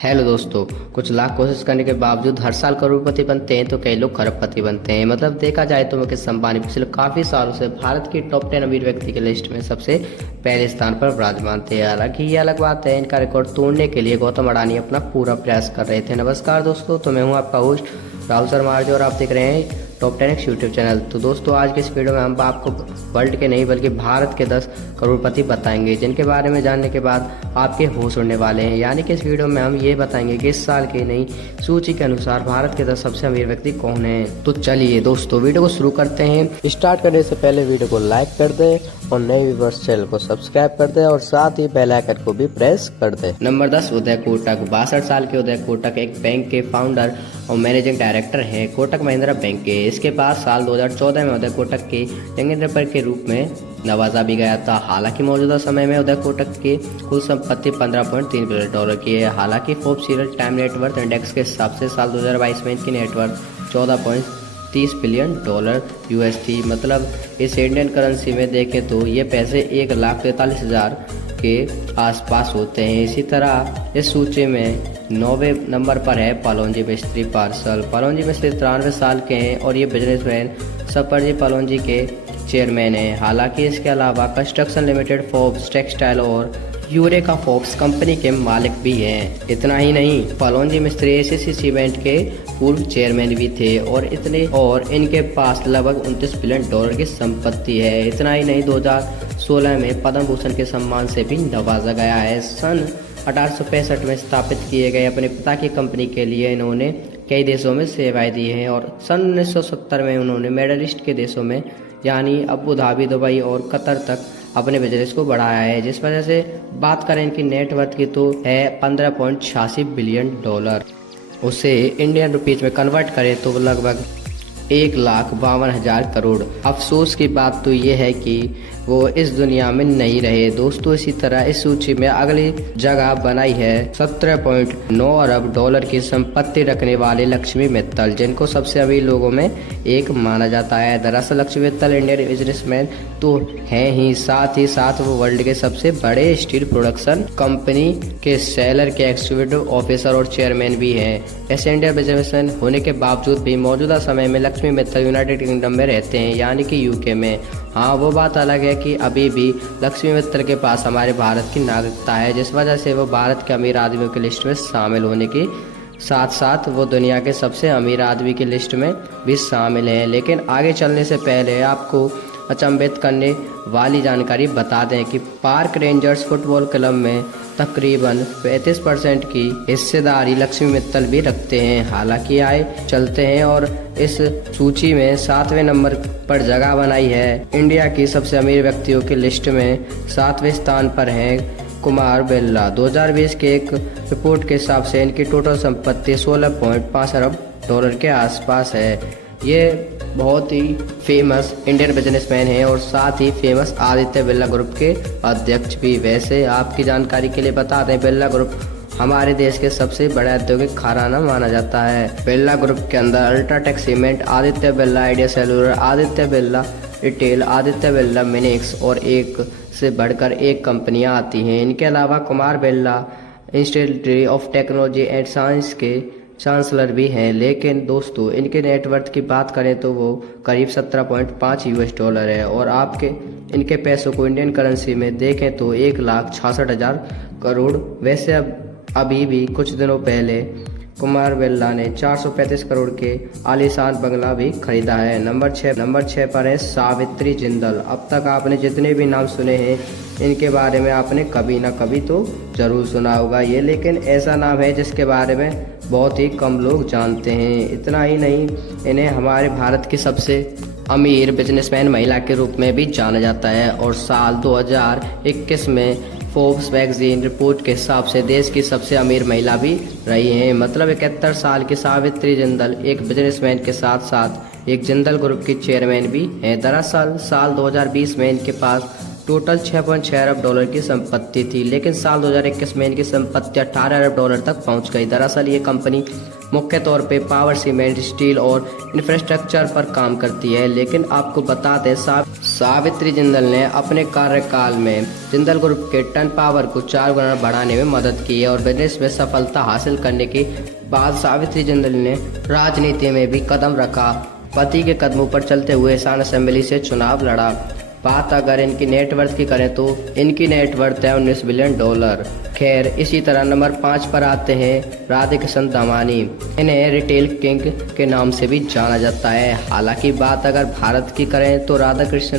Hello दोस्तों। कुछ लाख कोशिश करने के बावजूद हर साल करोड़पति बनते हैं तो कई लोग खरबपति बनते हैं। मतलब देखा जाए तो मुकेश अंबानी पिछले काफी सालों से भारत की टॉप 10 अमीर व्यक्ति की लिस्ट में सबसे पहले स्थान पर विराजमान थे। हालांकि ये अलग बात है, इनका रिकॉर्ड तोड़ने के लिए गौतम अडानी अपना पूरा प्रयास कर रहे थे। नमस्कार दोस्तों, तो मैं हूँ आपका होस्ट राहुल शर्मा आर्य और आप देख रहे हैं टॉप 10 यूट्यूब चैनल। तो दोस्तों, आज के इस वीडियो में हम आपको वर्ल्ड के नहीं बल्कि भारत के 10 करोड़पति बताएंगे, जिनके बारे में जानने के बाद आपके होश उड़ने वाले हैं। यानी कि इस वीडियो में हम ये बताएंगे कि इस साल की नई सूची के अनुसार भारत के 10 सबसे अमीर व्यक्ति कौन हैं। तो चलिए दोस्तों, वीडियो को शुरू करते हैं। स्टार्ट करने से पहले वीडियो को लाइक कर दें और नए व्यूअर्स चैनल को सब्सक्राइब कर दें और साथ ही बेल आइकन को भी प्रेस कर दें। नंबर 10, उदय कोटक। 62 साल के उदय कोटक एक बैंक के फाउंडर और मैनेजिंग डायरेक्टर हैं, कोटक महिंद्रा बैंक के। इसके बाद साल 2014 में उदय कोटक के यंग एंटरप्रेन्योर के रूप में नवाजा भी गया था। हालांकि मौजूदा समय में उदय कोटक की कुल संपत्ति 15.3 बिलियन डॉलर की है। हालांकि Forbes serial time net worth index के हिसाब से साल 2022 में इनकी नेटवर्थ 14.30 बिलियन डॉलर यूएस थी। मतलब इस इंडियन करेंसी में देखें तो ये पैसे 1,43,000 के आसपास होते हैं। इसी तरह इस सूची में 9वें नंबर पर है पालोनजी मिस्त्री पार्सल। पालोनजी मिस्त्री 93 साल के हैं और ये बिजनेसमैन सफरजी पालोनजी के चेयरमैन हैं। हालांकि इसके अलावा कंस्ट्रक्शन लिमिटेड, फोर्ब्स टेक्सटाइल और यूरेका फोर्ब्स कंपनी के मालिक भी हैं। इतना ही नहीं, पालोनजी मिस्त्री एसीसी सीमेंट के पूर्व चेयरमैन भी थे और इनके पास लगभग 29 बिलियन डॉलर की संपत्ति है। इतना ही नहीं, 2016 में पद्म भूषण के सम्मान से भी नवाजा गया है। सन 1865 में स्थापित किए गए अपने पिता की कंपनी के लिए इन्होंने कई देशों में सेवाएं दी हैं और सन 1970 में उन्होंने मिडल ईस्ट के देशों में यानी अबू धाबी, दुबई और कतर तक अपने बिजनेस को बढ़ाया है। जिस वजह से बात करें इनकी नेटवर्थ की तो है 15.86 बिलियन डॉलर। उसे इंडियन रुपीज में कन्वर्ट करें तो लगभग 1,52,000 करोड़। अफसोस की बात तो ये है कि वो इस दुनिया में नहीं रहे। दोस्तों, इसी तरह इस सूची में अगली जगह बनाई है 17.9 अरब डॉलर की संपत्ति रखने वाले लक्ष्मी मित्तल, जिनको सबसे अमीर लोगों में एक माना जाता है। दरअसल लक्ष्मी मित्तल इंडियन बिजनेसमैन तो हैं ही साथ वो वर्ल्ड के सबसे बड़े स्टील प्रोडक्शन कंपनी के सेलर के एग्जीक्यूटिव ऑफिसर और चेयरमैन भी हैं। ऐसे इंडियन बिजनेसमैन होने के बावजूद भी मौजूदा समय में लक्ष्मी मित्तल यूनाइटेड किंगडम में रहते हैं, यानी कि यूके में। हाँ, वो बात अलग है कि अभी भी लक्ष्मी मित्तल के पास हमारे भारत की नागरिकता है, जिस वजह से वो भारत के अमीर आदमियों की लिस्ट में शामिल होने की साथ साथ वो दुनिया के सबसे अमीर आदमी की लिस्ट में भी शामिल हैं। लेकिन आगे चलने से पहले आपको अचंभित करने वाली जानकारी बता दें कि पार्क रेंजर्स फुटबॉल क्लब में तकरीबन 35% की हिस्सेदारी लक्ष्मी मित्तल भी रखते हैं। हालांकि आए चलते हैं और इस सूची में 7वें नंबर पर जगह बनाई है। इंडिया की सबसे अमीर व्यक्तियों की लिस्ट में 7वें स्थान पर हैं कुमार बिरला। 2020 के एक रिपोर्ट के हिसाब से इनकी टोटल संपत्ति 16.5 अरब डॉलर के आसपास है। ये बहुत ही फेमस इंडियन बिजनेसमैन हैं और साथ ही फेमस आदित्य बिरला ग्रुप के अध्यक्ष भी। वैसे आपकी जानकारी के लिए बता दें, बिरला ग्रुप हमारे देश के सबसे बड़ा औद्योगिक घराना माना जाता है। बिरला ग्रुप के अंदर UltraTech cement, Aditya Birla idea cellular, Aditya Birla retail, Aditya Birla Minix और एक से बढ़कर एक कंपनियां आती हैं। इनके अलावा Kumar Birla institute of technology and science के चांसलर भी हैं। लेकिन दोस्तों, इनके नेटवर्थ की बात करें तो वो करीब 17.5 यूएस डॉलर है और आपके इनके पैसों को इंडियन करेंसी में देखें तो 1,66,000 करोड़। वैसे अभी भी कुछ दिनों पहले कुमार बिरला ने 435 करोड़ के आलीशान बंगला भी खरीदा है। नंबर 6 पर है सावित्री जिंदल। अब तक आपने जितने भी नाम सुने हैं इनके बारे में आपने कभी ना कभी तो जरूर सुना होगा ये, लेकिन ऐसा नाम है जिसके बारे में बहुत ही कम लोग जानते हैं। इतना ही नहीं, इन्हें हमारे भारत की सबसे अमीर बिजनेसमैन महिला के रूप में भी जाना जाता है और साल 2021 में फोर्ब्स मैगजीन रिपोर्ट के हिसाब से देश की सबसे अमीर महिला भी रही हैं। मतलब 71 साल की सावित्री जिंदल एक बिजनेसमैन के साथ साथ एक जिंदल ग्रुप की चेयरमैन भी हैं। दरअसल साल 2020 में इनके पास टोटल 6.6 अरब डॉलर की संपत्ति थी, लेकिन साल 2021 में इनकी संपत्ति 18 अरब डॉलर तक पहुंच गई। दरअसल ये कंपनी मुख्य तौर पे पावर, सीमेंट, स्टील और इंफ्रास्ट्रक्चर पर काम करती है। लेकिन आपको बता दें, सावित्री जिंदल ने अपने कार्यकाल में जिंदल ग्रुप के टर्न पावर को 4 गुना बढ़ाने में मदद की है और बिजनेस में सफलता हासिल करने के बाद सावित्री जिंदल ने राजनीति में भी कदम रखा। पति के कदमों पर चलते हुए किसान असेंबली से चुनाव लड़ा। बात अगर इनकी नेटवर्थ की करें तो इनकी नेटवर्थ है 19 बिलियन डॉलर। खैर, इसी तरह नंबर 5 पर आते हैं राधाकृष्ण दमानी। इन्हें रिटेल किंग के नाम से भी जाना जाता है। हालांकि बात अगर भारत की करें तो राधाकृष्ण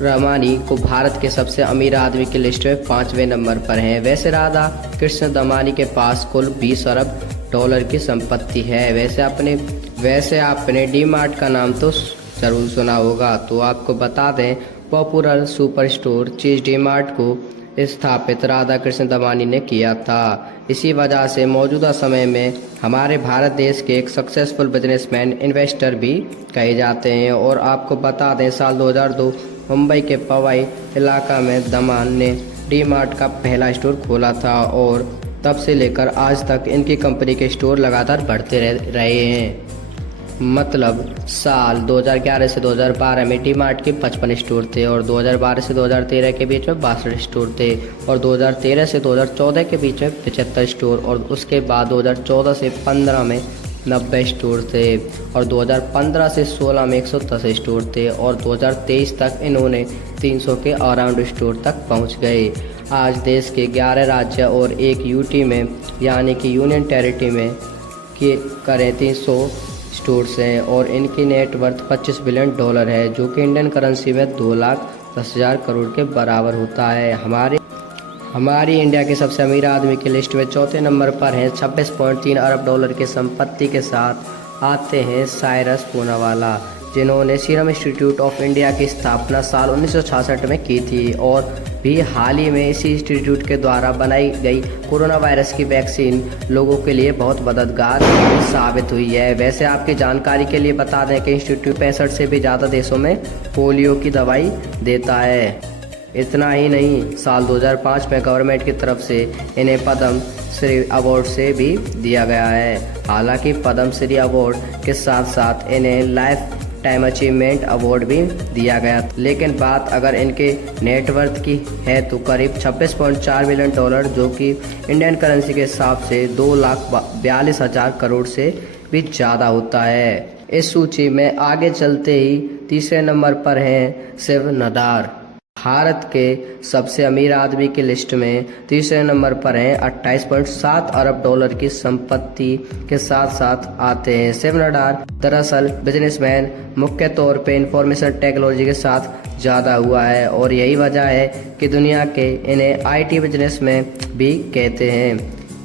दमानी को भारत के सबसे अमीर आदमी की लिस्ट में 5वें नंबर पर हैं। वैसे राधा कृष्ण दमानी के पास कुल 20 अरब डॉलर की संपत्ति है। वैसे आपने डी मार्ट का नाम तो जरूर सुना होगा। तो आपको बता दें, पॉपुलर सुपर स्टोर चीज डी मार्ट को स्थापित राधाकृष्ण दमानी ने किया था। इसी वजह से मौजूदा समय में हमारे भारत देश के एक सक्सेसफुल बिजनेसमैन, इन्वेस्टर भी कहे जाते हैं। और आपको बता दें, साल 2002 मुंबई के पवई इलाका में दमान ने डी मार्ट का पहला स्टोर खोला था और तब से लेकर आज तक इनकी कंपनी के स्टोर लगातार बढ़ते रहे हैं। मतलब साल 2011 से 2012 में डी मार्ट के 55 स्टोर थे और 2012 से 2013 के बीच में 62 स्टोर थे और 2013 से 2014 के बीच में 75 स्टोर और उसके बाद 2014 से 15 में 90 स्टोर थे और 2015 से 16 में 110 स्टोर थे और 2023 तक इन्होंने 300 के अराउंड स्टोर तक पहुंच गए। आज देश के 11 राज्य और एक यूटी में यानी कि यूनियन टेरिटरी में करें 300 स्टोर्स हैं और इनकी नेटवर्थ 25 बिलियन डॉलर है, जो कि इंडियन करेंसी में 2,10,000 करोड़ के बराबर होता है। हमारी इंडिया के सबसे अमीर आदमी की लिस्ट में चौथे नंबर पर हैं 26.3 अरब डॉलर की संपत्ति के साथ आते हैं साइरस पूनावाला, जिन्होंने सीरम इंस्टीट्यूट ऑफ इंडिया की स्थापना साल 1966 में की थी और भी हाल ही में इसी इंस्टीट्यूट के द्वारा बनाई गई कोरोना वायरस की वैक्सीन लोगों के लिए बहुत मददगार साबित हुई है। वैसे आपकी जानकारी के लिए बता दें कि इंस्टीट्यूट 65 से भी ज़्यादा देशों में पोलियो की दवाई देता है। इतना ही नहीं, साल 2005 में गवर्नमेंट की तरफ से इन्हें पद्म श्री अवार्ड से भी दिया गया है। हालांकि पद्म श्री अवार्ड के साथ साथ इन्हें लाइफ टाइम अचीवमेंट अवार्ड भी दिया गया। लेकिन बात अगर इनके नेटवर्थ की है तो करीब 26.4 बिलियन डॉलर, जो कि इंडियन करेंसी के हिसाब से 2,42,000 करोड़ से भी ज़्यादा होता है। इस सूची में आगे चलते ही तीसरे नंबर पर हैं शिव नाडार। भारत के सबसे अमीर आदमी की लिस्ट में तीसरे नंबर पर हैं 28.7 अरब डॉलर की संपत्ति के साथ साथ आते हैं शिव नाडार। दरअसल बिजनेसमैन मुख्य तौर पे इंफॉर्मेशन टेक्नोलॉजी के साथ ज़्यादा हुआ है और यही वजह है कि दुनिया के इन्हें आईटी बिजनेस में भी कहते हैं।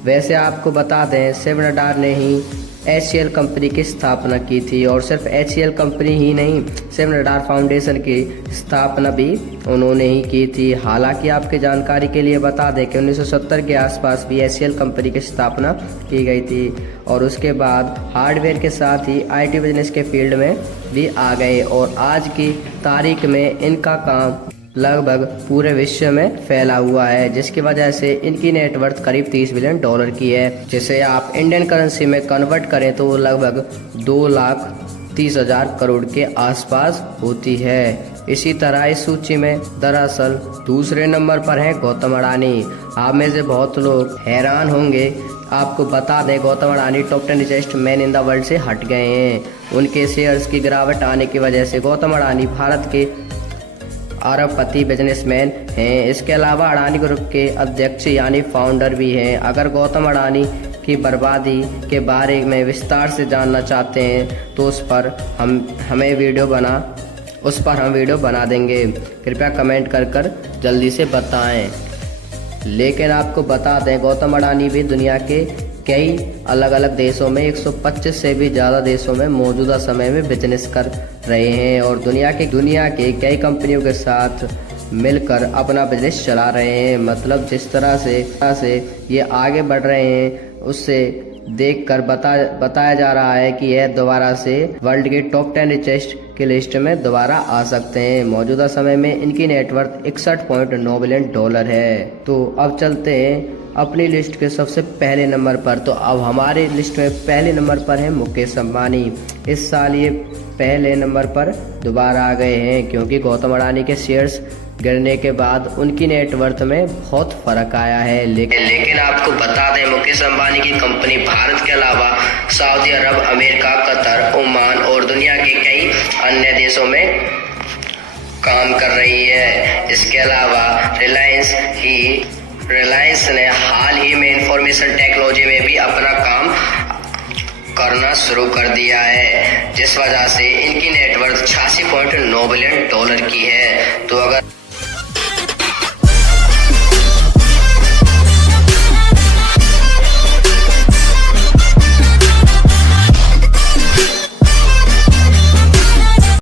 वैसे आपको बता दें, शिव नाडार ने ही HCL कंपनी की स्थापना की थी और सिर्फ HCL कंपनी ही नहीं, शिव नाडार फाउंडेशन की स्थापना भी उन्होंने ही की थी। हालांकि आपकी जानकारी के लिए बता दें कि 1970 के आसपास भी HCL कंपनी की स्थापना की गई थी और उसके बाद हार्डवेयर के साथ ही IT बिजनेस के फील्ड में भी आ गए और आज की तारीख में इनका काम लगभग पूरे विश्व में फैला हुआ है, जिसकी वजह से इनकी नेटवर्थ करीब 30 बिलियन डॉलर की है, जिसे आप इंडियन करेंसी में कन्वर्ट करें तो लगभग 2,30,000 करोड़ के आसपास होती है। इसी तरह इस सूची में दरअसल दूसरे नंबर पर हैं गौतम अडानी। आप में से बहुत लोग हैरान होंगे, आपको बता दें Gautam Adani top 10 richest man in the world से हट गए हैं। उनके शेयर्स की गिरावट आने की वजह से गौतम अडानी भारत के अरबपति बिजनेसमैन हैं। इसके अलावा अडानी ग्रुप के अध्यक्ष यानी फाउंडर भी हैं। अगर गौतम अडानी की बर्बादी के बारे में विस्तार से जानना चाहते हैं तो उस पर हम वीडियो बना देंगे। कृपया कमेंट कर जल्दी से बताएं। लेकिन आपको बता दें, गौतम अडानी भी दुनिया के कई अलग अलग देशों में 125 से भी ज़्यादा देशों में मौजूदा समय में बिजनेस कर रहे हैं और दुनिया के कई कंपनियों के साथ मिलकर अपना बिजनेस चला रहे हैं। मतलब जिस तरह से ये आगे बढ़ रहे हैं उससे देखकर बताया जा रहा है कि यह दोबारा से वर्ल्ड के टॉप 10 रिचेस्ट की लिस्ट में दोबारा आ सकते हैं। मौजूदा समय में इनकी नेटवर्थ 61.9 बिलियन डॉलर है। तो अब चलते हैं अपनी लिस्ट के सबसे पहले नंबर पर। तो अब हमारे लिस्ट में पहले नंबर पर है मुकेश अंबानी। इस साल ये पहले नंबर पर दोबारा आ गए हैं, क्योंकि गौतम अडानी के शेयर्स गिरने के बाद उनकी नेटवर्थ में बहुत फर्क आया है। लेकिन आपको बता दें, मुकेश अंबानी की कंपनी भारत के अलावा सऊदी अरब, अमेरिका, कतर, ओमान और दुनिया के कई अन्य देशों में काम कर रही है। इसके अलावा रिलायंस ने हाल ही में इंफॉर्मेशन टेक्नोलॉजी में भी अपना काम करना शुरू कर दिया है, जिस वजह से इनकी नेटवर्थ 86.9 बिलियन डॉलर की है। तो अगर